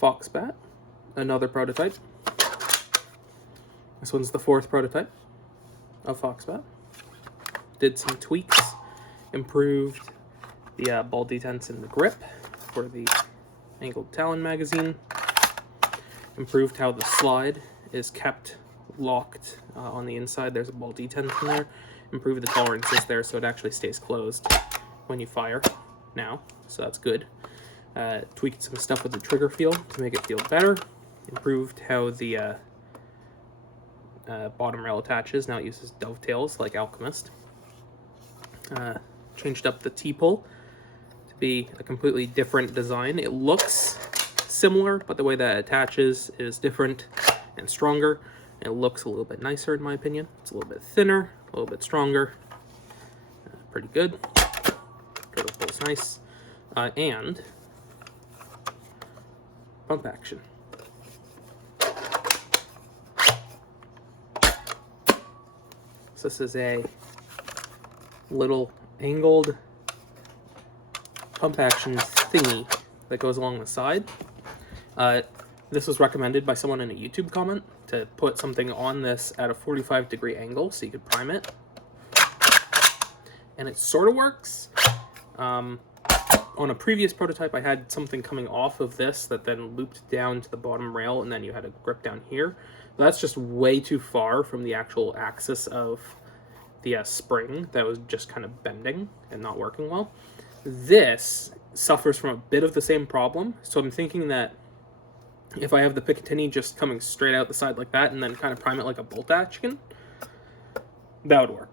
Foxbat, another prototype. This one's the 4th prototype of Foxbat. Did some tweaks, improved the ball detents in the grip for the angled talon magazine, improved how the slide is kept locked on the inside. There's a ball detent in there. Improved the tolerances there so it actually stays closed when you fire now, so that's good. Tweaked some stuff with the trigger feel to make it feel better. Improved how the bottom rail attaches. Now it uses dovetails like Alchemist. Changed up the T-pull to be a completely different design. It looks similar, but the way that it attaches is different and stronger. It looks a little bit nicer in my opinion. It's a little bit thinner, a little bit stronger. Pretty good. Trigger pull's nice. And pump action. So this is a little angled pump action thingy that goes along the side. This was recommended by someone in a YouTube comment to put something on this at a 45-degree angle so you could prime it. And it sort of works. On a previous prototype, I had something coming off of this that then looped down to the bottom rail, and then you had a grip down here. That's just way too far from the actual axis of the spring that was just kind of bending and not working well. This suffers from a bit of the same problem, so I'm thinking that if I have the Picatinny just coming straight out the side like that and then kind of prime it like a bolt action, that would work.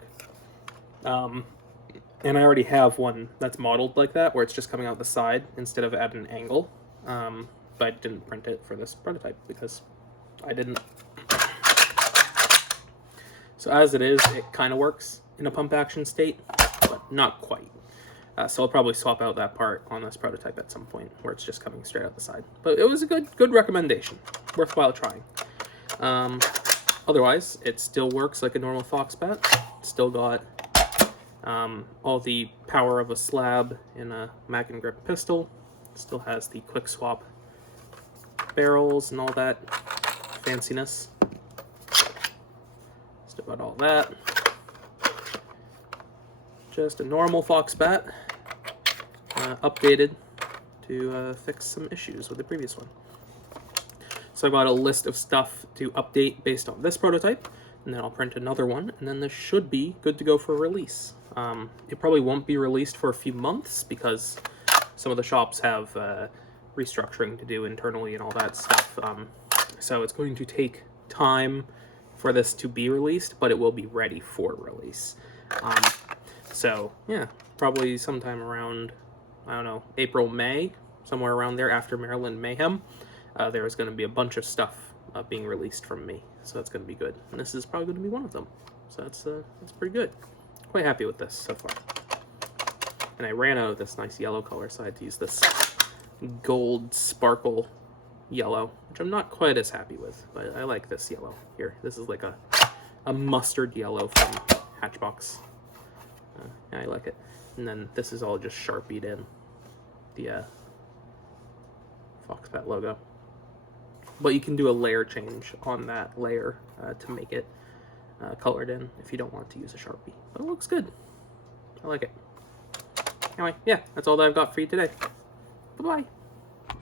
And I already have one that's modeled like that, where it's just coming out the side instead of at an angle. But I didn't print it for this prototype because I didn't. So as it is, it kind of works in a pump action state, but not quite. So I'll probably swap out that part on this prototype at some point, where it's just coming straight out the side. But it was a good recommendation. Worthwhile trying. Otherwise, it still works like a normal Foxbat. Still got all the power of a slab in a mag and grip pistol. Still has the quick swap barrels and all that fanciness. Still got all that. Just a normal Foxbat, updated to fix some issues with the previous one. So I got a list of stuff to update based on this prototype, and then I'll print another one, and then this should be good to go for release. It probably won't be released for a few months because some of the shops have restructuring to do internally and all that stuff. So it's going to take time for this to be released, but it will be ready for release. So yeah, probably sometime around, I don't know, April, May, somewhere around there after Maryland Mayhem, there's going to be a bunch of stuff being released from me. So that's going to be good. And this is probably going to be one of them. So that's pretty good. Quite happy with this so far. And I ran out of this nice yellow color, so I had to use this gold sparkle yellow, which I'm not quite as happy with, but I like this yellow here. This is like a mustard yellow from Hatchbox. Yeah, I like it. And then this is all just Sharpied in, the Foxbat logo. But you can do a layer change on that layer to make it colored in if you don't want to use a Sharpie. But it looks good. I like it. Anyway, yeah, that's all that I've got for you today. Bye-bye.